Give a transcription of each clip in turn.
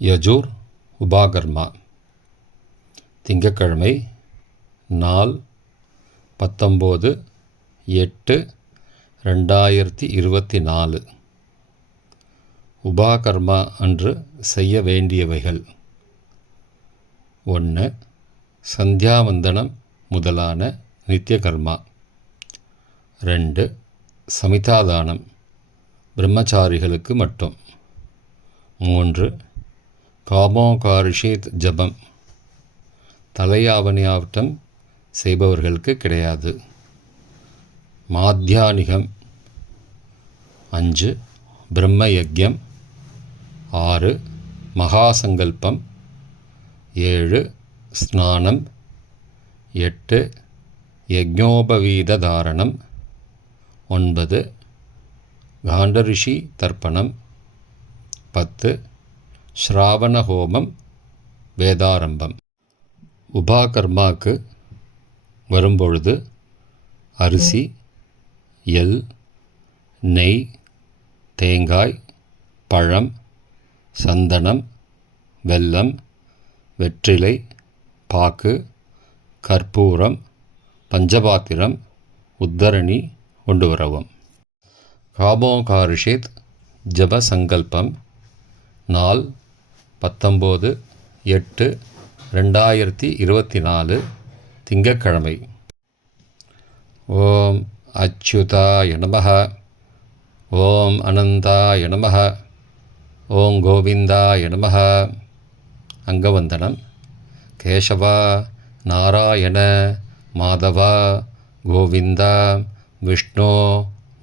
யஜுர் உபாகர்மா. திங்கட்கிழமை, நாள் 19/8/2024. உபாகர்மா அன்று செய்ய வேண்டியவைகள்: 1. சந்தியாவந்தனம் முதலான நித்திய கர்மா. 2. சமிதாதானம் பிரம்மச்சாரிகளுக்கு மட்டும். 3. காமோகாரிஷேத் ஜபம் தலையாவணியாவட்டம் செய்பவர்களுக்கு கிடையாது. மாத்தியானிகம். 5. பிரம்ம யக்ஞம். 6. மகாசங்கல்பம். 7. ஸ்நானம். 8. யக்ஞோபவீத தாரணம். 9. காண்டரிஷி தர்ப்பணம். 10. ஸ்ராவண ஹோமம் வேதாரம்பம். உபாகர்மாக்கு வரும்பொழுது அரிசி, எள், நெய், தேங்காய், பழம், சந்தனம், வெல்லம், வெற்றிலை, பாக்கு, கற்பூரம், பஞ்சபாத்திரம், உத்தரணி கொண்டு வரவும். காமோகாரிஷேத் ஜபசங்கல்பம். நாள் 19/8/2024 திங்கட்கிழமை. ஓம் அச்சுதாய நமஹ. ஓம் அனந்தாய நமஹ. ஓம் கோவிந்தாய நமஹ. அங்கவந்தனம். கேசவா, நாராயண, மாதவா, கோவிந்தா, விஷ்ணு,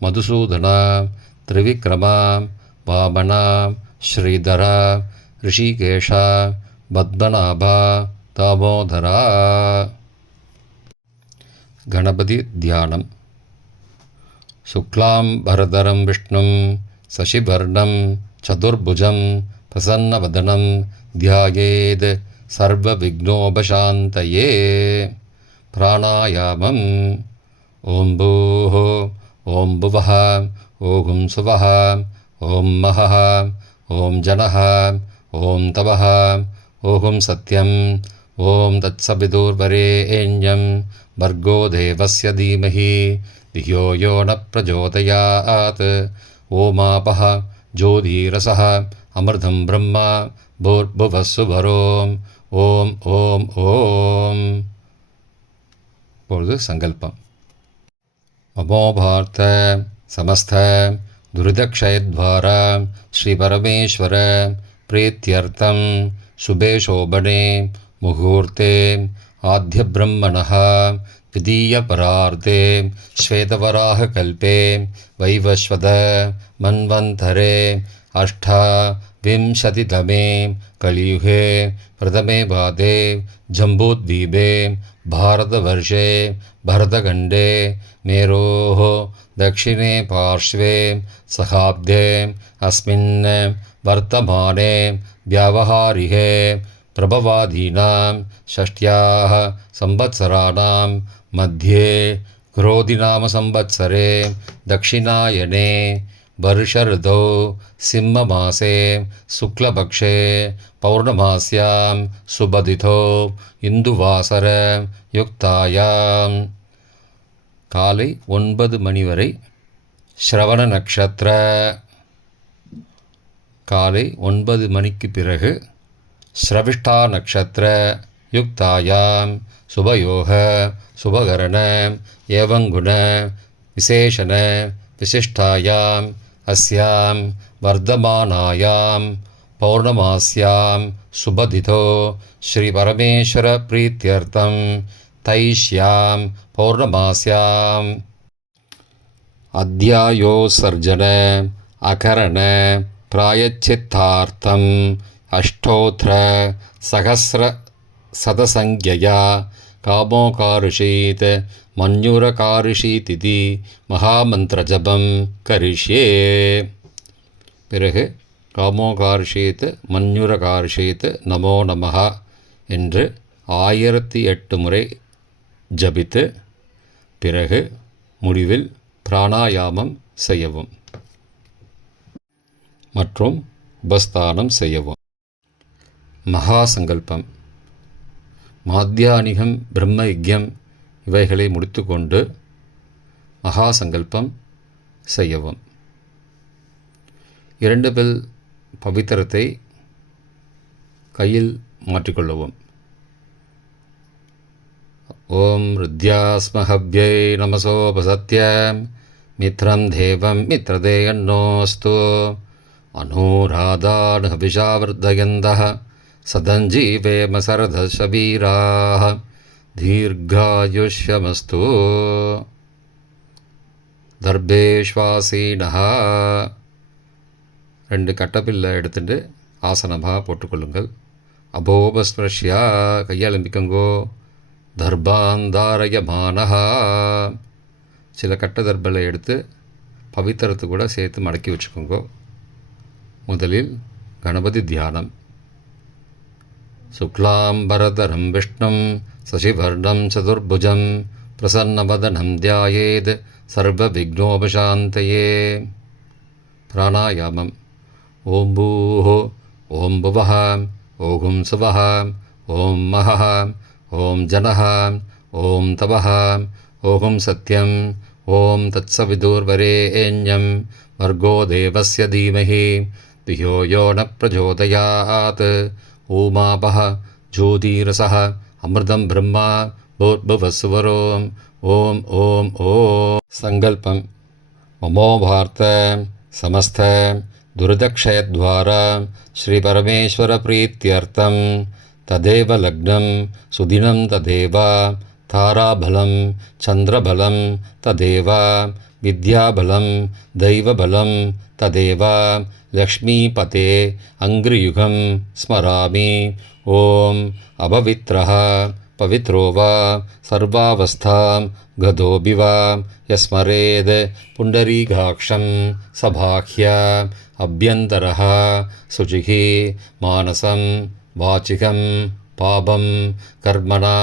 மதுசூதனா, திரிவிக்ரமா, வாமனா, ஸ்ரீதரா, ரிஷிகேஷா, பத்மநாபா, தாமோதரா. கணபதி தியானம். சுக்லாம் பரதரம் விஷ்ணும் சசிவர்ணம் சதுர்புஜம் பிரசன்னவதனம் தியாயேத் சர்வ விக்னோபசாந்தயே. பிராணாயாமம். ஓம் பூஹ் ஓம் புவஹ ஓம் சுவஹ ஓம் மஹஹ ஓம் ஜனஹ ஓம் தவஹ ஓம் சத்யம் ஓம் தத்சவிதுர்வரேண்யம் பர்கோ தேவஸ்ய தீமஹி தியோ யோ ந பிரச்சோதயாத். ஓமாபஹ ஜோதிரசஹ அமிர்தம் பிரம்மா பூர்புவஸ்ஸுவரோம். ஓம் ஓம் ஓம். இப்பொழுது சங்கல்பம். மமோபார்த்த சமஸ்த துரிதக்ஷயத்வாரா ஸ்ரீ பரமேஸ்வர பிரீத்யர்த்தம் சுபே சோபனே முகூர்த்தே ஆத்ய பிரம்மணः விதீய பரார்த்தே ஸ்வேதவராக கல்பே வைவஸ்வத மன்வந்தரே அஷ்டாவிம்சதிதமே கலியுகே பிரதமே பாதே ஜம்பூத்வீபே பாரதவர்ஷே பரதகண்டே மேரோः दक्षिणे पार्श्वे सहाब्दे अस्मिन् वर्तमाने व्यावहारिके प्रभवादीनां षष्ट्याः संवत्सराणां मध्ये क्रोधिनामसंवत्सरे दक्षिणायने वर्षऋतौ सिंहमासे शुक्लपक्षे पौर्णमास्यां सुबदितो इन्दुवासरयुक्तायां காலை 9 மணி வரை ஸ்ரவண நக்ஷத்திர. காலை 9 மணிக்கு பிறகு ஸ்ரவிஷ்டா நக்ஷத்திர யுக்தாயாம் சுபயோக சுபகரண ஏவங்குண விசேஷண விசிஷ்டாயாம் அஸ்யாம் வர்தமானாயாம் பௌர்ணமாஸ்யாம் சுபதிதோ ஸ்ரீ பரமேஸ்வர பிரீத்யர்த்தம் தைஷ்யாம் பௌர்ணமாஸ்யாம் அத்தியாயோசர்ஜன அகரண பிராயச்சித்தார்த்தம் அஷ்டோத்திர சகஸ்ர சதசங்க்யயா காமோகாரிஷீத் மன்யுரகாரிஷீதிதி மகாமந்திரஜபம் கரிஷ்யே. பிறகு காமோகாரிஷீத் மன்யுரகாரிஷீத் நமோ நமஹ என்று 1008 முறை ஜபித்து பிறகு முடிவில் பிராணாயாமம் செய்யவும் மற்றும் உபஸ்தானம் செய்யவும். மகா சங்கல்பம். மாத்தியானிகம் பிரம்ம யஜ்யம் இவைகளை முடித்து கொண்டு மகா சங்கல்பம் செய்யவும். 2 பில் பவித்திரத்தை கையில் மாற்றிக்கொள்ளவும். ஓம் ருத்யாஸ்மஹவ்யை நமசோபசத்ய மித்ரம் தேவம் மித்ரதேயன்னோஸ்து அனூராதான்ஹவிஷாவர்தயந்தः சதஞ்சீவேம சரதசவீராः தீர்காயுஷ்யமஸ்து. தர்பேஷ்வாசீனஹ 2 கட்டப்பில்லை எடுத்துட்டு ஆசனமாக போட்டுக்கொள்ளுங்கள். அபோபஸ்பிரஷ்யா கையாலம்பிக்கங்கோ. தர்பாந்தாரயமானஹா சில கட்ட தர்பலை எடுத்து பவித்திரத்து கூட சேர்த்து மடக்கி வச்சுக்கோங்கோ. முதலில் கணபதி தியானம். சுக்லாம்பரதரம் விஷ்ணும் சசிவர்ணம் சதுர்புஜம் பிரசன்னவதனம் தியாயேத் சர்வ விக்னோபசாந்தயே. பிராணாயாமம். ஓம் பூः ஓம் புவः ஓம் சுவः ஓம் மஹः ஓம் ஜனः ஓம் தவः ஓம் சத்யம் ஓம் தத்சவிதுர்வரேண்யம் வர்கோ தேவஸ்ய தீமஹி தியோ யோ ந பிரச்சோதயாத். ஓமாபஹ ஜோதிரசஹ அமிர்தம் பிரம்மா பூர்புவஸ்வரோம். ஓம் ஓம் ஓம். சங்கல்பம். மமோபார்த்த சமஸ்த துரிதக்ஷயத்வாரா ஸ்ரீ பரமேஸ்வர பிரீத்யர்த்தம் ததேவ லக்னம் சுதினம் ததேவ தாராபலம் சந்திரபலம் ததேவ வித்யாபலம் தெய்வபலம் ததேவ லக்ஷ்மீபதே அங்கிரியுகம் ஸ்மராமி. ஓம் அபவித்ரஹ பவித்ரோ வா சர்வாவஸ்தாம் கதோபி வா யஸ்மரேத் புண்டரீகாக்ஷம் சபாஹ்ய அப்யந்தரஹ சுச்சிஹி மானசம் வாச்சிகம் பாபம் கர்மணா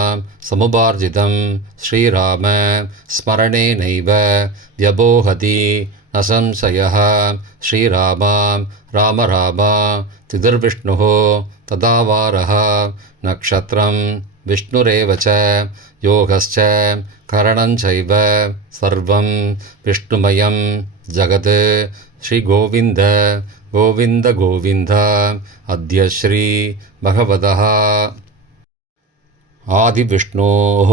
சமுபார்ஜிதம் ஸ்ரீராம ஸ்மரணேனைவ வ்யபோஹதி ந சம்சயः. ஸ்ரீராமா ராம ராமா திதிர்விஷ்ணுः ததாவாரः நக்ஷத்ரம் விஷ்ணுரேவ ச யோகஸ்ச கரணஞ்சைவ சர்வம் விஷ்ணுமயம் ஜகத். ஸ்ரீ கோவிந்த கோவிந்த கோவிந்த. அத்ய ஸ்ரீ பகவதः ஆதிவிஷ்ணோः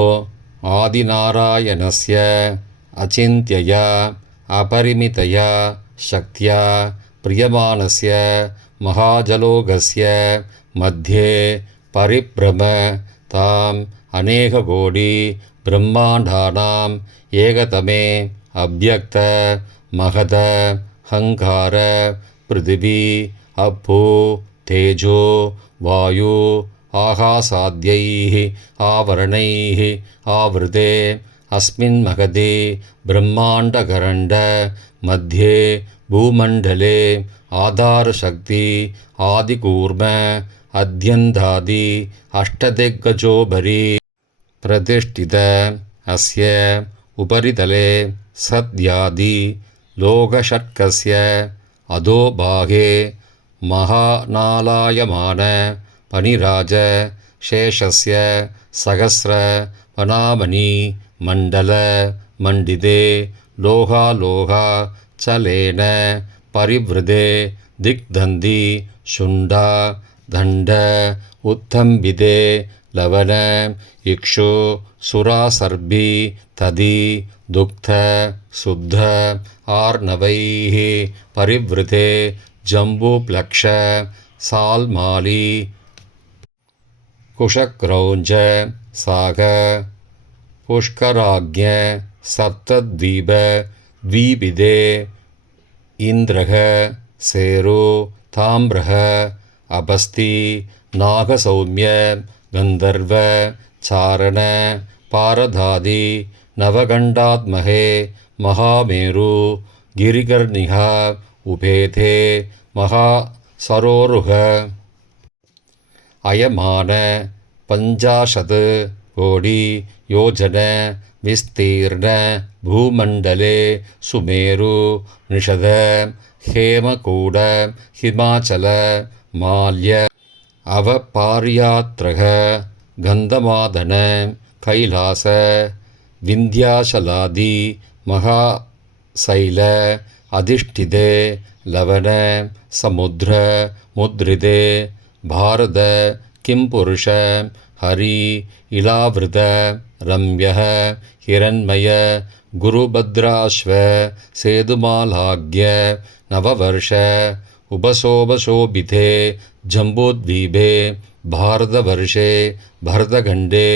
ஆதிநாராயணஸ்ய அச்சிந்த்யயா அபரிமிதயா சக்தியா பிரியமானஸ்ய மகாஜலோகஸ்ய மத்தியே பரிப்ரம தாம் அநேககோடி பிரம்மாண்டானாம் ஏகதமே அவ்யக்த மகத ஹங்கார பிருதிவி அப்பு தேஜோ வாயு ஆகாசாத்யைः ஆவரணைः ஆவృதே அஸ்மின் மகதே பிரம்மாண்டகரண்ட மத்தியே பூமண்டலே ஆதாரசக்தி ஆதிகூர்ம அத்யந்தாதி அஷ்டதிக்கஜோபரி பிரதிஷ்டித அஸ்ய உபரிதலே சத்யாதி லோகஷட்கஸ்ய அதோபாகே மகாநாலாயமான பனிராஜ சேஷஸ்ய சகஸ்ர வனாமணி மண்டல மண்டிதே லோகாலோகா சலேன பரிவ்ருதே திக்தந்தி சுண்டா தண்ட உத்தம்பிதே லவன இக்ஷு சுராசர்பி ததி துக்த சுத்த ஆர்ணவைः பரிவ்ருதே ஜம்பூப்லக்ஷ சால்மாலி குஷக்ரௌஞ்ச சாக புஷ்கராக்ஞ சப்தத்வீப த்வீபிதே இந்திரக சேரு தாம்ரக அபஸ்தி நாகசௌமிய கந்தர்வ சாரண பாரதாதி நவகண்டாத்மஹே மகாமேரு கிரிகர்ணிஹா உபேதே மகா சரோருக அயமான பஞ்சாஷத் கோடி யோஜன விஸ்தீர்ண பூமண்டலே சுமேரு நிஷத ஹேமகூட ஹிமாச்சல மால்ய அவபார்யாத்ரக கந்தமாதன கைலாச விந்தியாசலாதி மகாசைல அதிஷ்டிதே லவண சமுத்திர முத்ரிதே பாரத கிம்புருஷ ஹரி இலாவிருத ரம்ய ஹிரண்மய குருபத்ராஸ்வ சேதுமாலாக்ய நவவர்ஷ உபசோபசோபிதே ஜம்போத்வீபே भारतवर्षे भरतखण्डे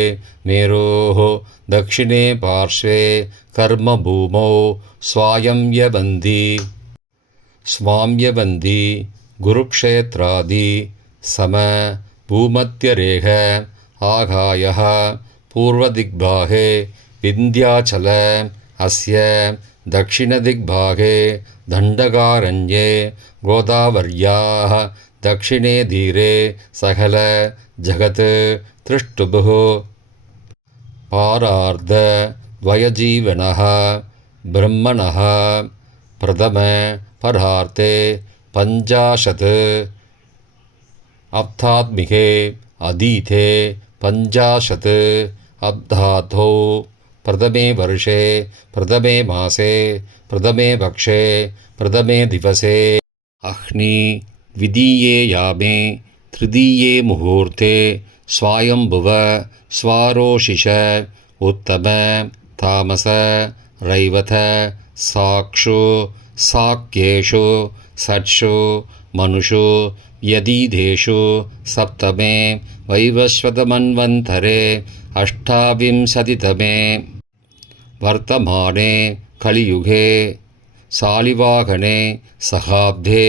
मेरोः दक्षिणे पार्श्वे कर्मभूमौ स्वाम्यवन्दी गुरुक्षेत्रादि सम भूमध्यरेख आगायः पूर्वदिग्भागे विन्ध्याचल अस्य दक्षिणदिग्भागे दण्डकारण्ये गोदावर्याः दक्षिणे धीरे सकल जगत् तृष्टुभुः पारार्ध द्वयजीवनः ब्रह्मणः प्रथम परार्थे 50 अब्धात्मिके अधीते 50 अब्धातौ प्रथमे वर्षे प्रथमे मासे प्रथमे पक्षे प्रथमे दिवसे अह्नि विदीये यामे तृतीये मुहूर्ते स्वायंभुव स्वारोषिष उत्तम तामस रैवत साक्षु साक्येषु सत्सु मनुषु यदीदेषु सप्तमे वैवस्वतमन्वन्तरे 28तमे वर्तमाने कलियुगे शालिवाहने सहाब्दे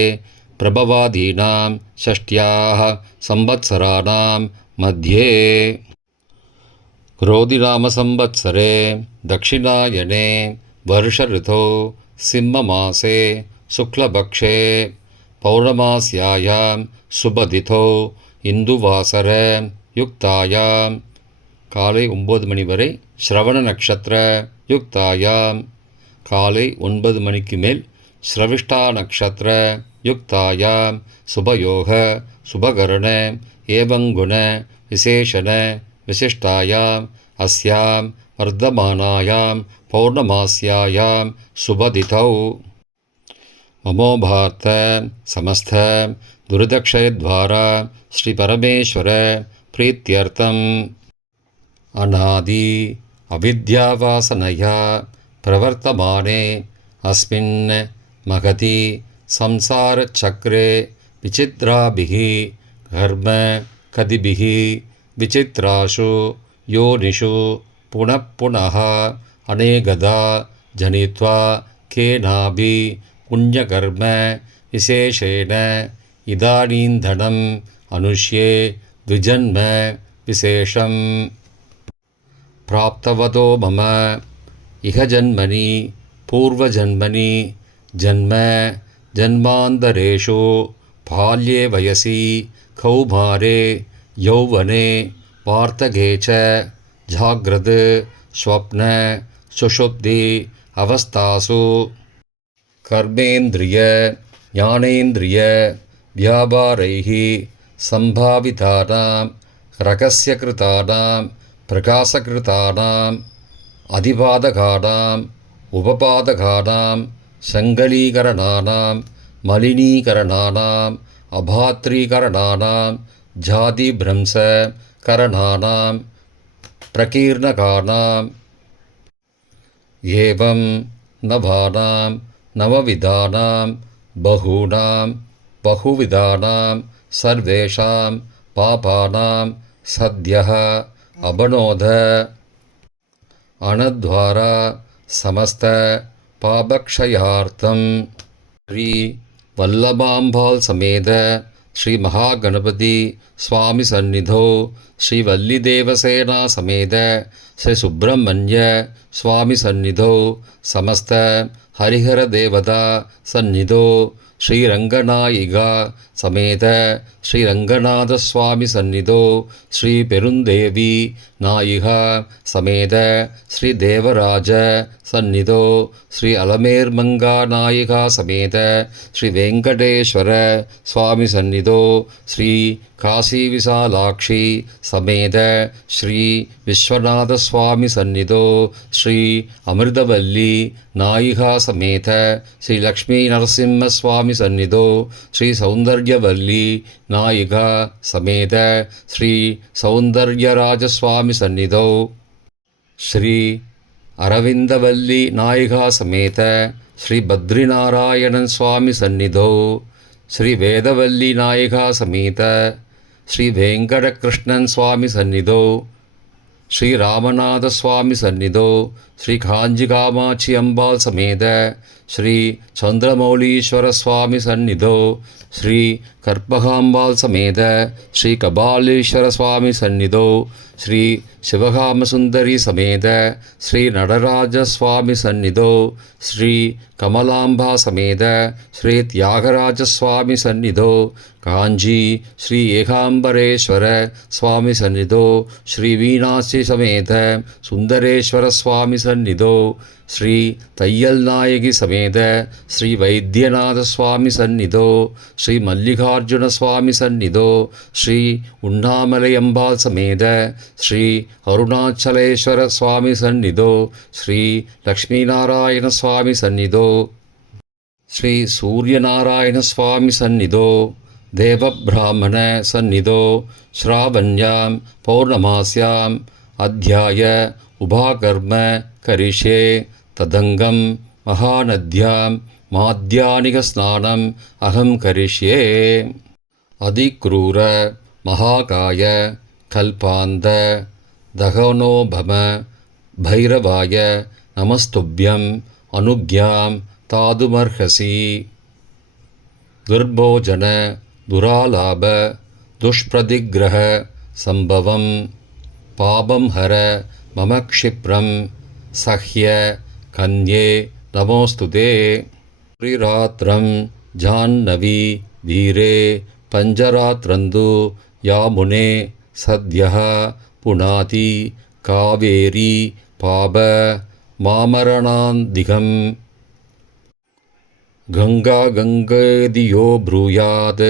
प्रभवादीनां षष्ट्याः संवत्सराणां मध्ये क्रोधिनामसंवत्सरे दक्षिणायने वर्षऋतौ सिंहमासे शुक्लपक्षे पौर्णमास्यायां शुभतिथौ इन्दुवासर युक्तायां காலை 9 மணி வரை ஸ்ரவண நட்சத்திர யுக்தாயாம் காலை 9 மணிக்கு மேல் ஸ்ரவிஷ்டா நக்ஷத்ர யுக்தாயாம் சுபயோக சுபகரண ஏவங்குண விசேஷண விசிஷ்டாயாம் அஸ்யாம் வர்தமானாயாம் பௌர்ணமாஸ்யாயாம் சுபதிதௌ மமோ பார்த்த சமஸ்த துரிதக்ஷயத்வாரா ஸ்ரீ பரமேஸ்வர प्रीत्यर्थम् अनादि अविद्यावासनया प्रवर्तमाने अस्मिन् महति संसारचक्रे विचित्राभिः कर्म कदिभिः विचित्रासु योनिषु पुनः पुनः अनेकदा जनित्वा केनापि पुण्यकर्म विशेषेण इदानीन्तनम् अनुष्ये द्विजन्म विशेषं प्राप्तवतो मम इह जन्मनि पूर्वजन्मनि जन्म जन्मान्तरेषु बाल्ये वयसि कौमारे यौवने वार्धके च जाग्रत् स्वप्न सुषुप्ति अवस्थासु कर्मेन्द्रिय ज्ञानेन्द्रिय व्यापारैः सम्भावितानां रहस्यकृतानां प्रकाशकृतानाम् अधिपादकानाम् उपपादकानां सङ्गलीकरणानां मलिनीकरणानाम् अभात्रीकरणानां जातिभ्रंशकरणानां प्रकीर्णकानाम् एवं नवानां नवविधानां बहूनां बहुविधानां सर्वेषां पापानां सद्यः अबनोद अनद्वारा समस्त पापक्षयार्थं श्री वल्लभाम्बाल समेत श्री महागणपति स्वामी सन्निधौ श्री वल्लीदेवसेना समेत श्री सुब्रह्मण्य स्वामी सन्निधौ समस्त हरिहर देवता सन्निधौ श्री रंगनायिका சமேத ஸ்ரீ ரங்கநாத சுவாமி சந்நிதோ ஸ்ரீ பெருந்தேவி நாயிகா சமேத ஸ்ரீ தேவராஜ சந்நிதோ ஸ்ரீ அலமேர்மங்கா நாயிகா சமேத ஸ்ரீ வெங்கடேஸ்வர சுவாமி சந்நிதோ ஸ்ரீ காசி விசாலாட்சி சமேத ஸ்ரீ விஸ்வநாத சுவாமி சந்நிதோ ஸ்ரீ அமிர்தவல்லி நாயிகா சமேத ஸ்ரீ லக்ஷ்மி நரசிம்ம சுவாமி சந்நிதோ ஸ்ரீ சௌந்தர்யவல்லி நாயிகா சமேத ஸ்ரீ சௌந்தர்யராஜ சுவாமி சந்நிதோ ஸ்ரீ அரவிந்தவல்லி நாயிகா சமேத ஸ்ரீ பத்ரிநாராயணன் சுவாமி சந்நிதோ ஸ்ரீ வேதவல்லி நாயிகா சமேத ஸ்ரீ வெங்கடகிருஷ்ணன் சுவாமி சந்நிதோ ஸ்ரீ ராமநாத சுவாமி சந்நிதோ ஸ்ரீ காஞ்சி காமாட்சி அம்பாள் சமேத ஸ்ரீ சந்திரமௌலீஸ்வர சுவாமி சந்நிதோ ஸ்ரீ கற்பகாம்பாள் சமேத ஸ்ரீ கபாலீஸ்வர சுவாமி சந்நிதோ ஸ்ரீ சிவகாமசுந்தரி சமேத ஸ்ரீ நடராஜ சுவாமி சந்நிதோ ஸ்ரீ கமலாம்பா சமேத ஸ்ரீ தியாகராஜ சுவாமி சந்நிதோ காஞ்சி ஸ்ரீ ஏகாம்பரேஸ்வர சுவாமி சந்நிதோ ஸ்ரீ மீனாட்சி சமேத சுந்தரேஸ்வர சுவாமி சந்நிதோ ஸ்ரீ தையல் நாயகி சமேத ஸ்ரீ வைத்தியநாத சுவாமி சந்நிதோ ஸ்ரீ மல்லிகார்ஜுன சுவாமி சந்நிதோ ஸ்ரீ உண்ணாமலை அம்பாள் சமேத ஸ்ரீ அருணாச்சலேஸ்வர சுவாமி சந்நிதோ ஸ்ரீ லக்ஷ்மீநாராயண சுவாமி சந்நிதோ ஸ்ரீ சூரியநாராயண சுவாமி சந்நிதோ தேவபிராமண சந்நிதோ ஸ்ராவண்யாம் பௌர்ணமாஸ்யாம் அத்தியாய உபாகர்ம கரிஷ்யே ததங்கம் மகாநத்யாம் மாத்யானிக ஸ்நானம் அகம் கரிஷ்யே அதிக்ரூர மகாகாய கல்பாந்த தகனோபம பைரவாய நமஸ்துப்யம் அனுக்யாம் தாதுமர்ஹசி துர்போஜன துராலாப துஷ்பிரதிக்ரஹ சம்பவம் பாபம் ஹர மம க்ஷிப்ரம் சஹ்ய கன்யே நமோஸ்துதே புரிராத்திரம் ஜான்னவி வீரே பஞ்சராத்ரந்து யாமுனே சத்யः புனாதி காவேரி பாப மாமரணாந்திகம் கங்கா கங்கேதியோ ப்ரூயாத்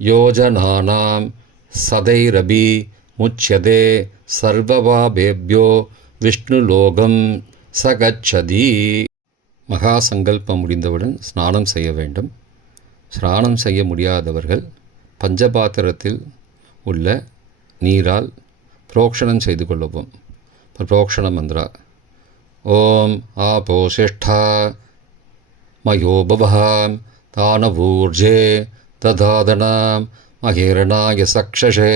யோஜனானாம் சதைரபி முச்யதே சர்வபாபேப்யோ விஷ்ணுலோகம் சகச்சதி. மகா சங்கல்பம் முடிந்தவுடன் ஸ்நானம் செய்ய வேண்டும். ஸ்நானம் செய்ய முடியாதவர்கள் பஞ்சபாத்திரத்தில் உள்ள நீரால் புரோக்ஷணம் செய்து கொள்ளவும். புரோக்ஷண மந்திரா ஓம் ஆபோசிஷ்டா மயோபவஹாம் தானவூர்ஜே ததாதனாம் மகேரணாய சக்ஷஷே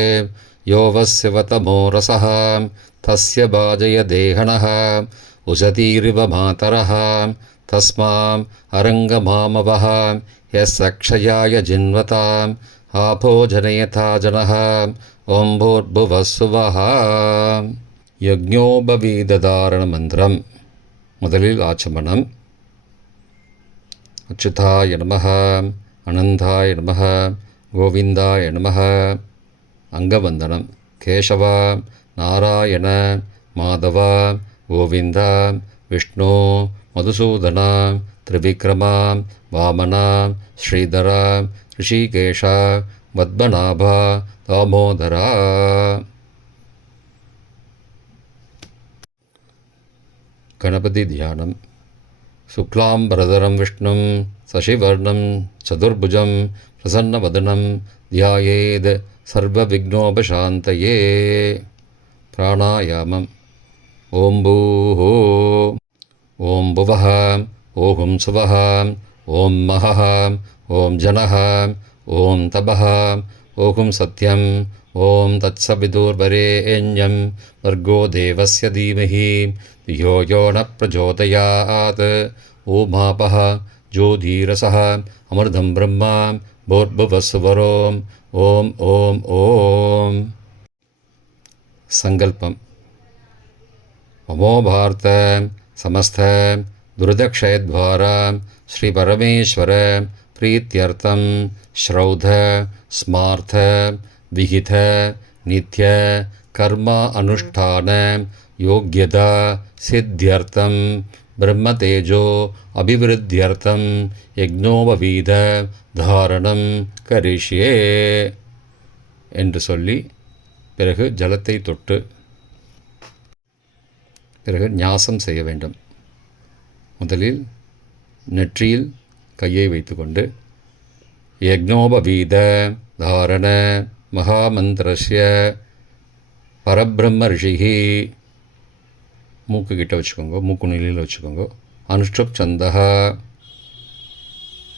யோவஸ்யவதமோ ரசஹாம் தஸ்ய பாஜய தேகணஹ உசதீரிவ மாதரஹ தஸ்மாம் அரங்கமாமவஹ யஸ்ஸக்ஷயாய ஜின்வதாம் ஆபோ ஜனயதா ஜனஹ ஓம் பூர்புவஸ்ஸுவஹ. யக்ஞோபவீததாரண மந்திரம். முதலில் ஆச்சமனம். அச்சுதாய நமஹ, அனந்தாய நமஹ, கோவிந்தாய நமஹ. அங்கவந்தனம். கேசவ, நாராயண, மாதவ, கோவிந்த, விஷ்ணு, மதுசூதன, திரிவிக்ரம, வாமன, ஸ்ரீதர, ரிஷிகேஷ, பத்மநாப, தாமோதர. கணபதி தியானம். சுக்லாம்பரதரம் விஷ்ணும் சசிவர்ணம் சதுர்புஜம் பிரசன்னவதனம் தியாயேத் சர்வவிக்னோபசாந்தயே. பிராணாயாமம். ஓம் பூः ஓம் புவः ஓம் சுவः ஓம் மஹः ஓம் ஜனः ஓம் தபः ஓம் சத்யம் ஓம் தத்சவிதுர்வரேண்யம் வர்கோ தேவஸ்ய தீமஹி धियो यो न प्रचोदयात्. ओमापः ज्योतिरसः अमृतं ब्रह्मा भूर्भुवस्सुवरोम् ओम ओम ओम. संकल्पम. ममो भारत समस्त दुर्दक्षयद्वारा श्री परमेश्वर प्रीत्यर्थं श्रौध स्मार्थ विहित नित्य कर्म अनुष्ठान योग्यता सिद्ध्यर्थं ब्रह्मतेजो अभिवृद्ध्यर्थं यज्ञोपवीत தாரணம் கரிஷ்யே என்று சொல்லி பிறகு ஜலத்தை தொட்டு பிறகு ஞாசம் செய்ய வேண்டும். முதலில் நெற்றியில் கையை வைத்துக்கொண்டு யக்ஞோபவீத தாரண மகாமந்திரஸ்ய பரபிரம்ம ரிஷிஹி மூக்கு கிட்ட வச்சுக்கோங்க, மூக்கு நுனியில் வச்சுக்கோங்க. அனுஷ்டுப் சந்தா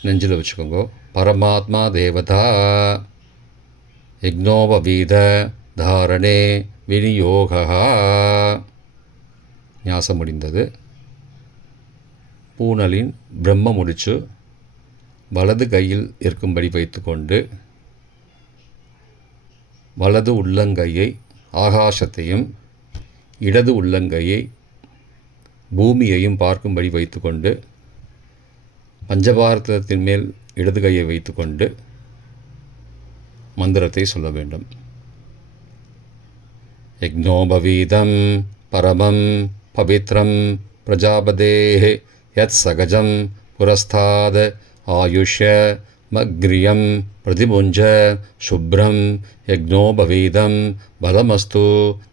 நெஞ்சில் வச்சுக்கோங்க. பரமாத்மா தேவதா யக்ஞோபவீத தாரணே விநியோகா. ஞாசம் முடிந்தது. பூனலின் பிரம்ம முடிச்சு வலது கையில் இருக்கும்படி வைத்துக்கொண்டு வலது உள்ளங்கையை ஆகாசத்தையும் இடது உள்ளங்கையை பூமியையும் பார்க்கும்படி வைத்துக்கொண்டு பஞ்சபாரதத்தின் மேல் இடது கையை வைத்துக்கொண்டு மந்திரத்தை சொல்ல வேண்டும். யக்ஞோபவீதம் பரமம் பவித்ரம் பிரஜாபதேஹ யத் சகஜம் புரஸ்தாத் ஆயுஷ்ய மக்ரியம் பிரதிபுஞ்ச சுப்ரம் யக்ஞோபவீதம் பலமஸ்து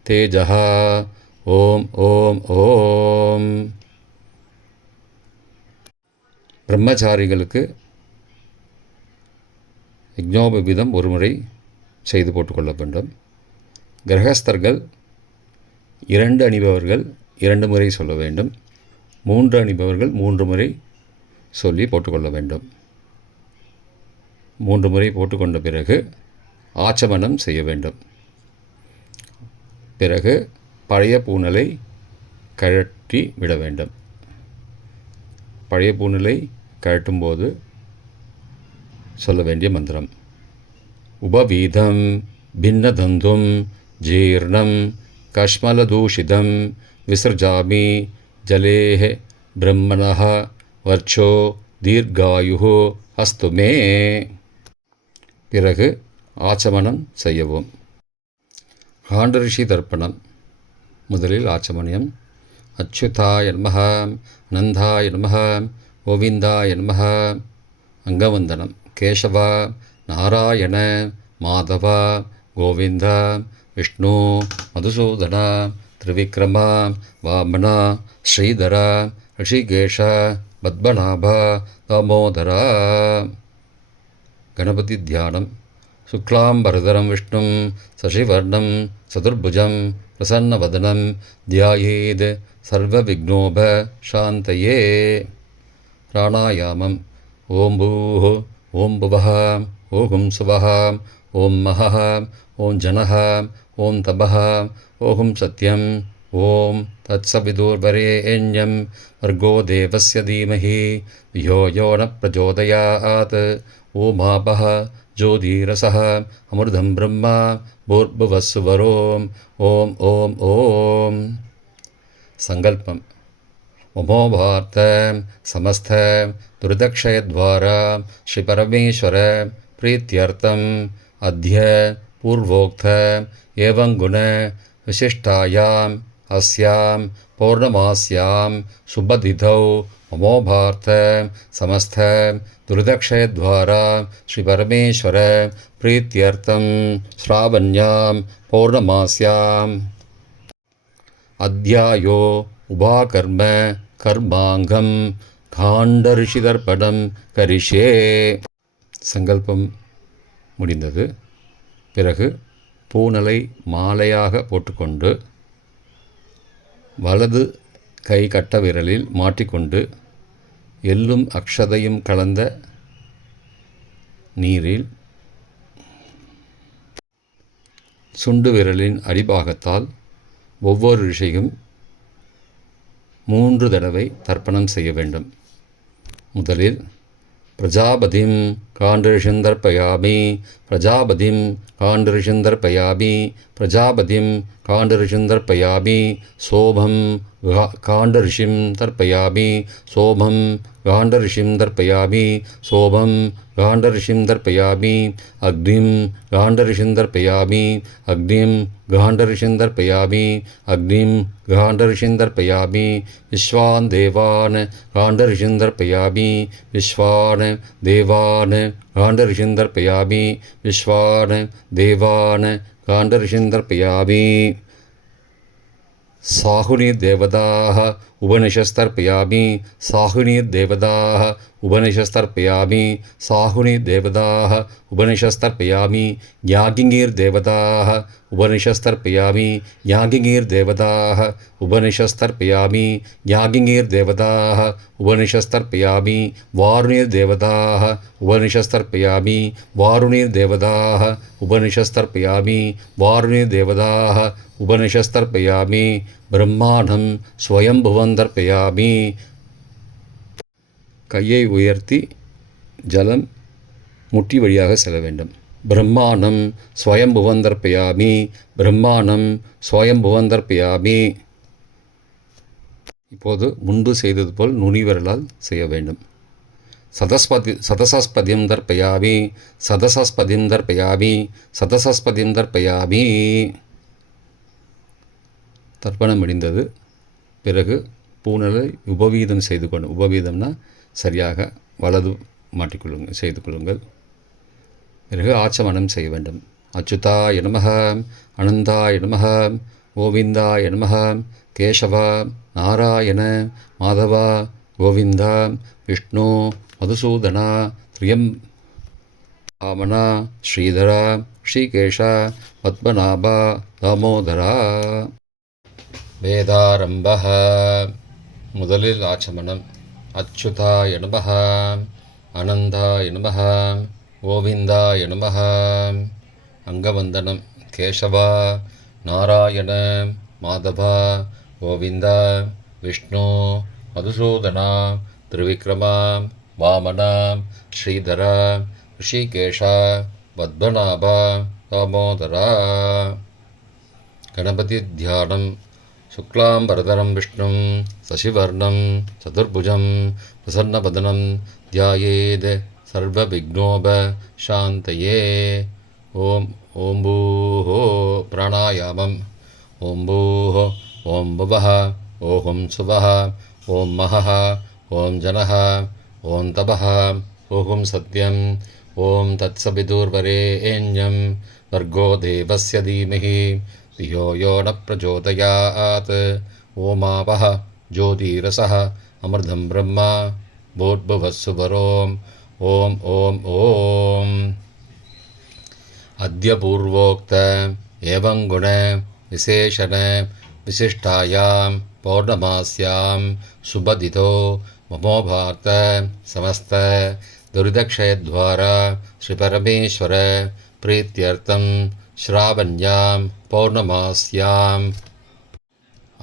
தேஜஹ. ஓம் ஓம் ஓம். பிரம்மச்சாரிகளுக்கு யக்ஞோபவீதம் ஒரு முறை செய்து போட்டுக்கொள்ள வேண்டும். கிரகஸ்தர்கள் 2 அணிபவர்கள் 2 முறை சொல்ல வேண்டும். 3 அணிபவர்கள் 3 முறை சொல்லி போட்டுக்கொள்ள வேண்டும். 3 முறை போட்டுக்கொண்ட பிறகு ஆச்சமனம் செய்ய வேண்டும். பிறகு பழைய பூணலை கழட்டி விட வேண்டும். பழைய பூணலை கழட்டும்போது சொல்ல வேண்டிய மந்திரம் உபவீதம் பின்னதந்தும் ஜீர்ணம் கஷ்மலதூஷிதம் விசர்ஜாமி ஜலேஹ பிரம்மணஹ வர்ச்சோ தீர்காயு அஸ்து மே. பிறகு ஆச்சமனம் செய்யவும். காண்டரிஷி தர்ப்பணம். முதலில் ஆச்சமனியம். அச்சுதாய நமஹ அனந்தாய நமஹ கோவிந்தாய நமஹ. அங்கவந்தனம். கேசவ நாராயண மாதவ கோவிந்த விஷ்ணு மதுசூதன திரிவிக்ரம வாமன ஸ்ரீதர ரிஷிகேஷ பத்மநாப தாமோதர. கணபதி தியானம். சுக்லாம்பரதரம் விஷ்ணும் சசிவர்ணம் சதுர்புஜம் பிரசன்னவதனம் தியாயேத் சர்வவிக்னோப சாந்தயே. பிராணாயாமம். ஓம் பூः ஓம் புவः ஓம் சுவः ஓம் மஹः ஓம் ஜனः ஓம் தபः ஓம் சத்யம் ஓம் தத்சவிதுர்வரேண்யம் வர்கோ தேவஸ்ய தீமஹி யோ யோ ந பிரச்சோதயாத். ஓமாபः ஜோதிரசः அமிர்தம் பிரம்மா பூர்புவஸ்சுவரோம். ஓம் ஓம் ஓம். சங்கல்பம். மமோபார்த்த சமஸ்த துரிதக்ஷயத்வாரா ஸ்ரீ பரமேஸ்வர பிரீத்யர்த்தம் அத்ய பூர்வோக்த ஏவங்குண விசிஷ்டாயாம் அஸ்யாம் பௌர்ணமாஸ்யாம் சுபதிதௌ மமோபார்த்த சமஸ்த துரிதக்ஷயத்வாரா ஸ்ரீ பரமேஸ்வர பிரீத்யர்த்தம் ஸ்ராவண்யாம் பௌர்ணமாஸ்யாம் அத்யாயோ உபாகர்ம கர்மாங்கம் காண்டரிஷிதர்ப்பணம் கரிஷே. சங்கல்பம் முடிந்தது. பிறகு பூனலை மாலையாக போட்டுக்கொண்டு வலது கை கட்ட விரலில் மாட்டிக்கொண்டு எள்ளும் அக்ஷதையும் கலந்த நீரில் சுண்டு விரலின் அடிபாகத்தால் ஒவ்வொரு ரிஷியும் 3 தடவை தர்ப்பணம் செய்ய வேண்டும். முதலில் பிரஜாபதிம் காண்டரிஷந்தர்ப்பயாமி பிரஜாபதிம் காண்டரிஷந்தர்ப்பயாமி பிரஜாபதிம் काण्डऋषिं तर्पयामि सोमं काण्डऋषिं तर्पयामि सोमं गाण्डऋषिं तर्पयामि सोमं गाण्डऋषिं तर्पयामि अग्निं गाण्डऋषिं तर्पयामि अग्निं गाण्डऋषिं तर्पयामि अग्निं गाण्डऋषिं तर्पयामि विश्वान् देवान् गाण्डऋषिं तर्पयामि विश्वान् देवान् गाण्डऋषिं तर्पयामि विश्वान् देवान् गाण्डऋषिं तर्पयामि साहुनीर्देवताः उपनिषस्तर्पयामि साहुनीर्देवताः उपनिषस्तर्पयामि साहुनीर्देवताः उपनिषस्तर्पयामि याज्ञिकीर्देवताः उपनिषस्तर्पयामि याज्ञिकीर्देवताः उपनिषस्तर्पयामि याज्ञिकीर्देवताः उपनिषस्तर्पयामि वारुणीर्देवताः उपनिषस्तर्पयामि वारुणीर्देवताः उपनिषस्तर्पयामि वारुणीर्देवताः उपनिषस्तर्पयामि ब्रह्माण्डं स्वयंभुवं तर्पयामि கையை உயர்த்தி ஜலம் முட்டி வழியாக செல்ல வேண்டும். பிரம்மாணம் ஸ்வயம்புவம் தர்ப்பயாமி பிரம்மாணம் ஸ்வயம்புவம் தர்ப்பயாமி. இப்போது முன்பு செய்தது போல் நுனிவரலால் செய்ய வேண்டும். சதசஸ்பதிம் தர்ப்பயாமி சதசஸ்பதிம் தர்ப்பயாமி சதசஸ்பதிம் தர்ப்பயாமி. தர்ப்பணம் முடிந்தது. பிறகு பூனலை உபவீதம் செய்து கொண்டு, உபவீதம்னா சரியாக வலது செய்து கொள்ளுங்கள். பிறகு ஆச்சமனம் செய்ய வேண்டும். அச்சுதாய நமஹ அனந்தாய நமஹ கோவிந்தாய நமஹ கேசவ நாராயண மாதவ கோவிந்தா விஷ்ணு மதுசூதனா திரியம் ஆமனா ஸ்ரீதரா ஸ்ரீகேஷ பத்மநாபா தாமோதரா. வேதாரம்பः. முதலில் ஆச்சமனம். அச்சுதாய நமஹ அனந்தாய நமஹ கோவிந்தாய நமஹ. அங்கவந்தனம். கேசவ நாராயண மாதவ கோவிந்தா விஷ்ணு மதுசூதனா திரிவிக்ரமா வாமனா ஸ்ரீதரா ரிஷிகேஷ பத்மநாபா தாமோதரா. கணபதி தியானம். शुक्लांबरधरं विष्णुं शशिवर्णं चतुर्भुजं प्रसन्नवदनं ध्यायेत् सर्वविघ्नोपशान्तये. ओम भूः प्राणायामम्. ओम भूः ओम भुवः ओम सुवः ओम महः ओम जनः ओम तपः ओम सत्यम् ओम तत्सवितुर्वरेण्यं भर्गो देवस्य धीमहि धियो यो न प्रचोदयात्. ओमावः ज्योतिरसः अमृतं ब्रह्म भूर्भुवस्सुवरोम्. ओम ओम ओम. अद्य पूर्वोक्त एवं गुण विशेषण विशिष्टायां पौर्णमास्यां सुबदितो ममोभार्त समस्त दुरितक्षयद्वारा श्रीपरमेश्वर प्रीत्यर्थं श्रावण्यां पौर्णमास्याम्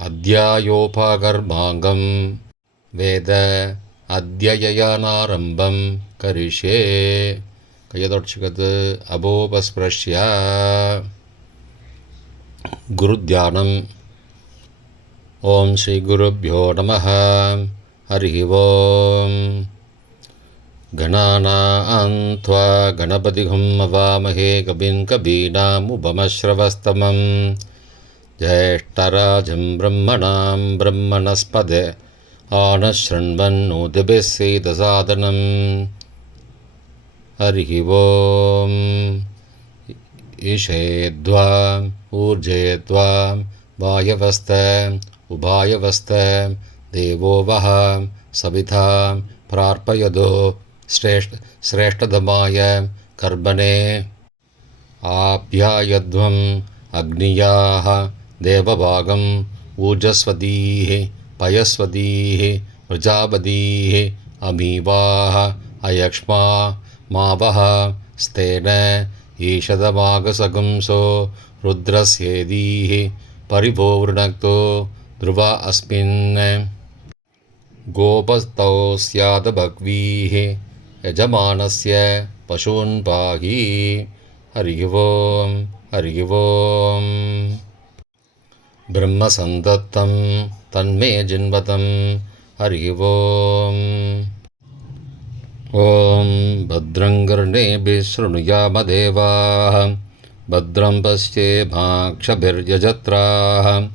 अद्यायोपकर्माङ्गं वेद अद्ययनारम्भं करिष्ये. கையதொட்சிகத்து அபோபஸ்பிரஷ்ய. குருத்யானம். ஓம் ஸ்ரீ குருப்யோ நமः. ஹரி ஓம். गणानां त्वा गणपतिं हवामहे कविं कवीनामुपमश्रवस्तमं ज्येष्ठराजं ब्रह्मणां ब्रह्मणस्पद आनशृण्वन्नोतिभिः सीदसादनं. हरिः ओम्. ईशेद्वा ऊर्जेद्वा वायवस्त उभायवस्त देवो वः सविता प्रार्पयदो श्रेष्ठतमाय कर्मणे. आप्यायध्वम् अग्नियाः देवभागम् ऊर्जस्वतीः पयस्वतीः प्रजापतीः अमीवाः अयक्ष्मा मावः स्तेन ईशदमागसगुंसो रुद्रस्येदीः परिभोवृणक्तो ध्रुवा अस्मिन्. गोपस्तौ स्यात् भग्वीः यजमानस्य पशून् पाहि. हरिः ओम्. हरिः ओम्. ब्रह्मसन्दत्तं तन्मे जिन्वतं हरिः ओम्। ॐ भद्रं कर्णेभिः शृणुयामदेवाः भद्रं पश्येमाक्षभिर्यजत्राः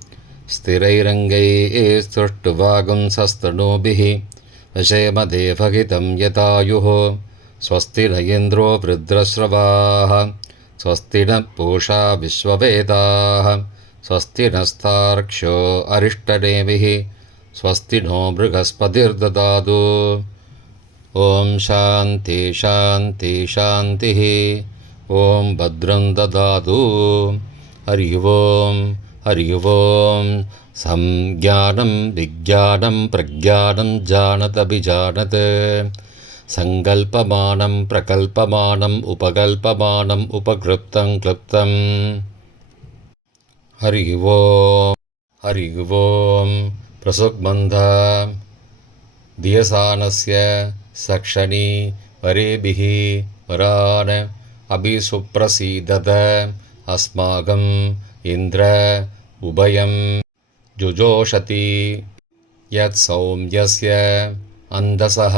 स्थिरैरङ्गैः स्तुष्टुवागुंसस्तनूभिः वशेमदेवहितं यतायुः स्वस्ति न इन्द्रो वृद्रश्रवाः स्वस्ति न पूषा विश्ववेदाः स्वस्ति नस्तार्क्ष्यो अरिष्टनेमिः स्वस्ति नो बृहस्पतिर्ददातु। ॐ शान्ति शान्ति शान्तिः। ॐ भद्रं ददातु। हरिः ओम् हरिः ओम्। संज्ञानं विज्ञानं प्रज्ञानं जानतभिजानत् सङ्कल्पमानं प्रकल्पमानम् उपकल्पमानम् उपकृप्तं क्लृप्तम्। हरिः ओम् हरिः ओम्। प्रसुग्मन्ध दियसानस्य सक्षणी वरेभिः वरान् अभिसुप्रसीदत अस्माकम् इन्द्र उभयं जुजोषति यत्सौम्यस्य अन्धसः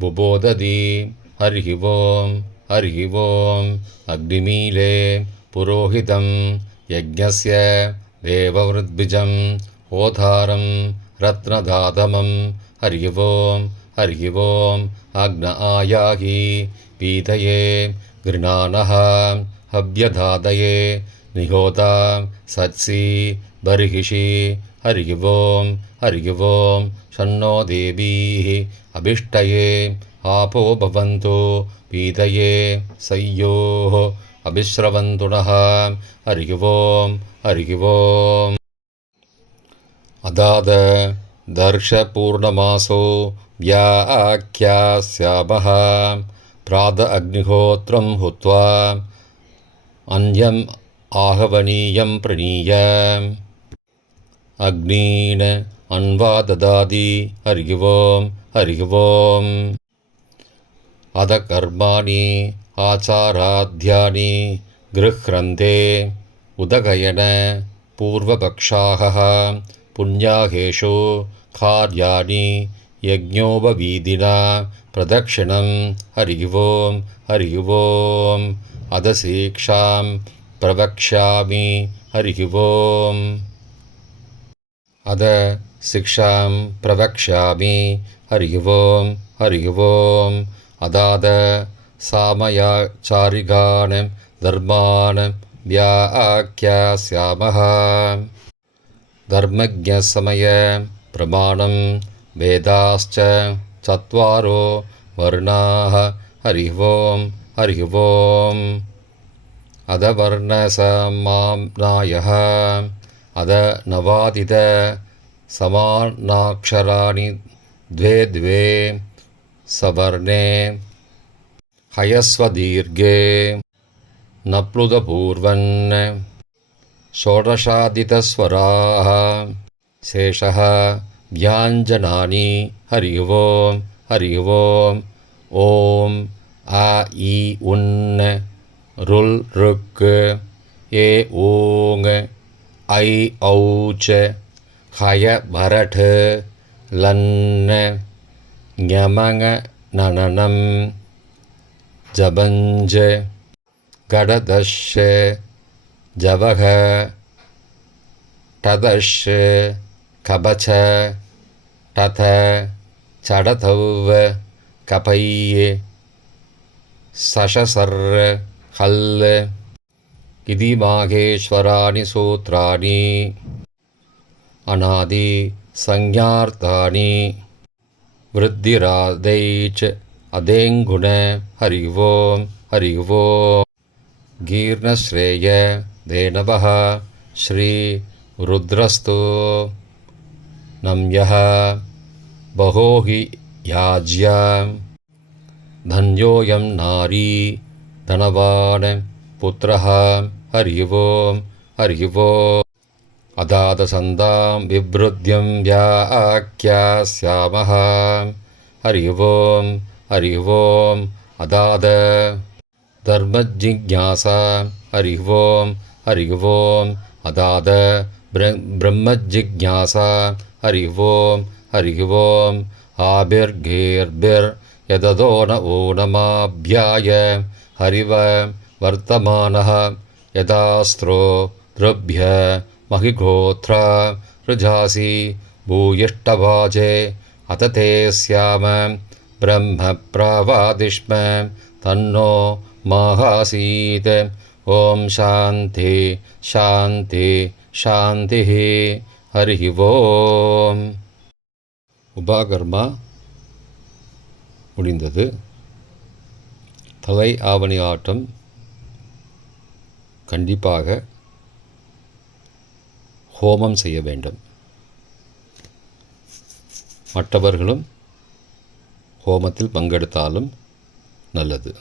बुबोधति। हरिः ओम् हरिः ओम्। अग्निमीले पुरोहितं यज्ञस्य देववृद्भिजं होतारं रत्नदातमं हरिः ओम् हरिः ओम्। अग्न आयाहि पीतये गृणानः हव्यधातये निहोता सत्सि बर्हिषि। हरिः ओम् हरिः ओम्। शन्नो देवीः अभिष्टये आपो भवन्तु पीतये सय्योः अभिश्रवन्तु नः। हरिः ओम् हरिः ओम्। अदाद दर्शपूर्णमासो व्याख्यास्यामः प्रात अग्निहोत्रं हुत्वा अन्यम् आहवनीयं प्रणीय अग्नीन् अन्वा ददाति। हरिः ओम् हरिः ओम्। अध कर्माणि आचाराध्यानि गृह्रन्ते उदगयन पूर्वपक्षाः पुण्याहेषु कार्याणि यज्ञोपवीदिना प्रदक्षिणं। हरिः ओम् हरिः ओम्। अध शिक्षां प्रवक्ष्यामि। हरिः ओम्। अध शिक्षां प्रवक्ष्यामि। हरिः ओम् हरिः ओम्। अदाद सामयाचारिकान् धर्मान् व्याख्यास्यामः। धर्मज्ञसमय प्रमाणं वेदाश्च चत्वारो वर्णाः। हरिः ओम् हरिः ओम्। अध वर्णसमाम्नायः अध नवादित समानाक्षराणि द्वे द्वे सवर्णे हयस्वदीर्घे नप्लुतपूर्वन् षोडशादितस्वराः शेषः व्याञ्जनानि। हरिः ओम् हरिः ओम्। ॐ आ इ उन् रुल् ऋक् ए ॐ ऐ औच हय भरठ लन् ञमङ नननं जबञ्ज गडदश जवः टदश कबच टथ चडथौव कपय्य सशसर् हल्। इति माहेश्वराणि सूत्राणि अनादि संज्ञार्थानि वृद्धिरादैच अदेङ्गुण। हरिः ओम् हरिः ओम्। गीर्णश्रेय धेनवः श्री रुद्रस्तु नम्यः बहो हि याज्या धन्योऽयं नारी धनवान् पुत्रः। हरिः ओम् हरिः ओम्। अदादसन्दां विवृद्ध्यं व्याख्यास्यामः। हरिः ओम् हरिः ओम्। अदाद धर्मजिज्ञासा। हरिः ओम् हरिः ओम्। अदाद ब्रह्मजिज्ञासा हरिः ओम् आभिर्घेर्भिर्यददो न ओनमाभ्याय हरिव वर्तमानः यदास्त्रो द्रभ्य महिघोत्र ऋजासि भूयिष्ठवाजे अत ते स्याम ब्रह्म प्रवादिष्म तन्नो माहासीत् ओम शांति शांति शांति हरिः ओम. உபாகர்மா முடிந்தது. தலை ஆவணி ஆட்டம் கண்டிப்பாக ஹோமம் செய்ய வேண்டும். மற்றவர்களும் ஹோமத்தில் பங்கெடுத்தாலும் நல்லது.